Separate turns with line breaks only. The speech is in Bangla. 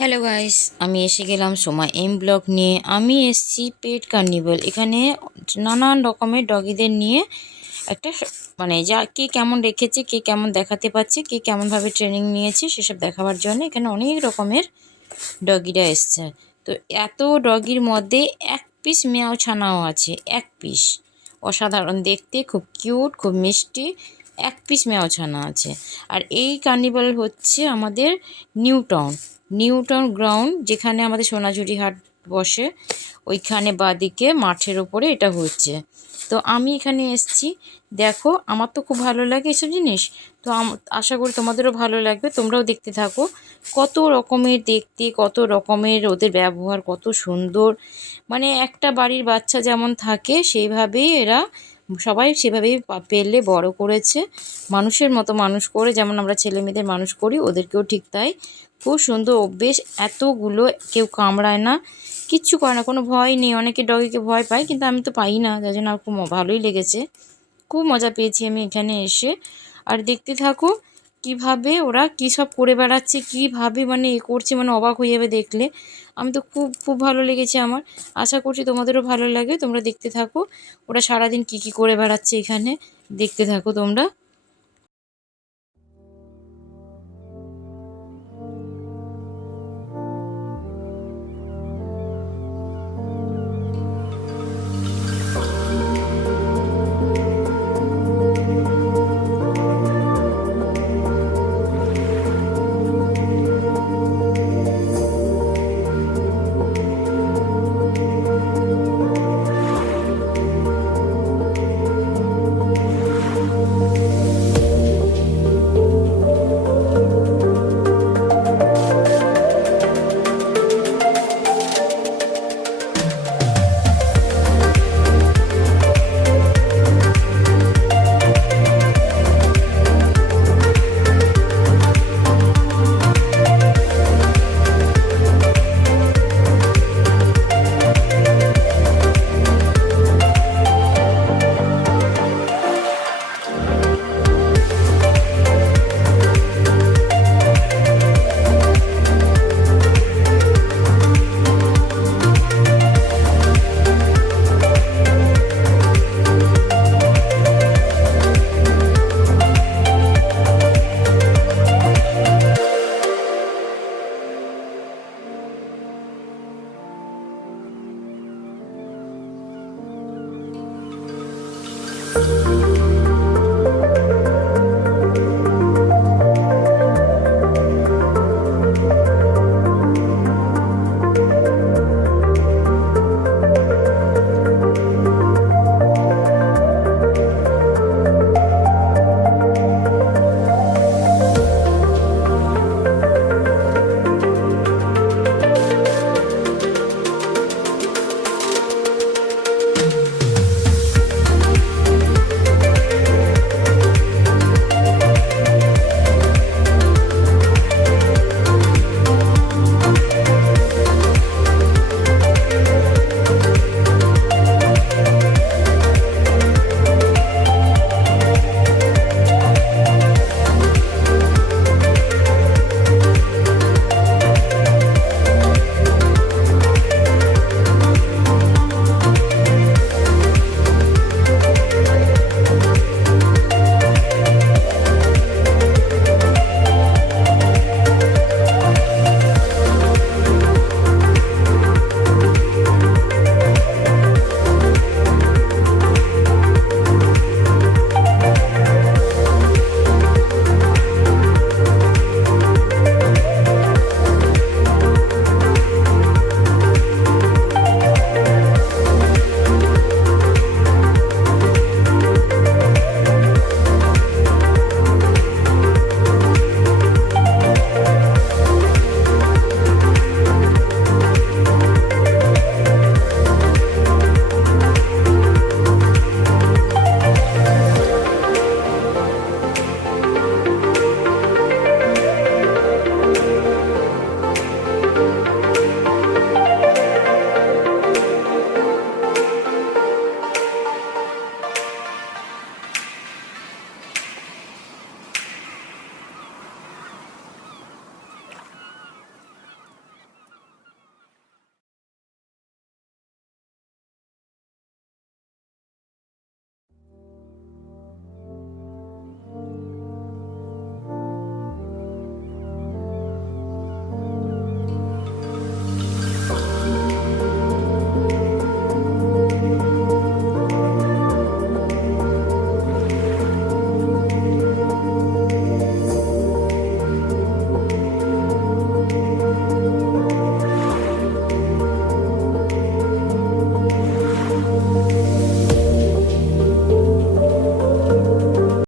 হ্যালো গাইস আমি এসে গেলাম সোমা এম ব্লগ নিয়ে। আমি এসছি পেট কার্নিভাল এখানে নানান রকমের ডগিদের নিয়ে একটা মানে যা কে কেমন রেখেছে, কে কেমন দেখাতে পাচ্ছে কে কেমনভাবে ট্রেনিং নিয়েছে, সেসব দেখাবার জন্য এখানে অনেক রকমের ডগিরা এসছে। তো এত ডগির মধ্যে এক পিস মেয়াও ছানাও আছে, এক পিস অসাধারণ দেখতে, খুব কিউট খুব মিষ্টি, এক পিস মেয়াও ছানা আছে। আর এই কার্নিভাল হচ্ছে আমাদের New Town New Town ground, যেখানে আমাদের সোনাঝুরি হাট বসে, ওইখানে বাদিকে মাঠের ওপরে এটা হচ্ছে। তো আমি এখানে এসেছি। দেখো, আমার তো খুব ভালো লাগে এসব জিনিস। তো আশা করি তোমাদেরও ভালো লাগবে। তোমরাও দেখতে থাকো। কত রকমের দেখতে, কত রকমের ওদের ব্যবহার, কত সুন্দর। মানে একটা বাড়ির বাচ্চা যেমন থাকে, সেইভাবেই এরা সবাই সেভাবেই পেলে বড় করেছে। মানুষের মতো মানুষ করে যেমন আমরা ছেলে মেয়েদের মানুষ করি, ওদেরকেও ঠিক তাই। খুব সুন্দর অভ্যেস, এতগুলো কেউ কামড়ায় না। কিচ্ছু করে না, কোনো ভয় নেই। অনেকে ডগিকে ভয় পায়, কিন্তু আমি তো পাই না। যার জন্য আমার খুব ভালোই লেগেছে। খুব মজা পেয়েছি আমি এখানে এসে। আর দেখতে থাকো কীভাবে ওরা কী সব করে বেড়াচ্ছে, কীভাবে মানে এ করছে মানে অবাক হয়ে যাবে দেখলে। আমি তো খুব খুব ভালো লেগেছে আমার। আশা করছি তোমাদেরও ভালো লাগে। তোমরা দেখতে থাকো। ওরা সারাদিন কী কী করে বেড়াচ্ছে এখানে, দেখতে থাকো তোমরা।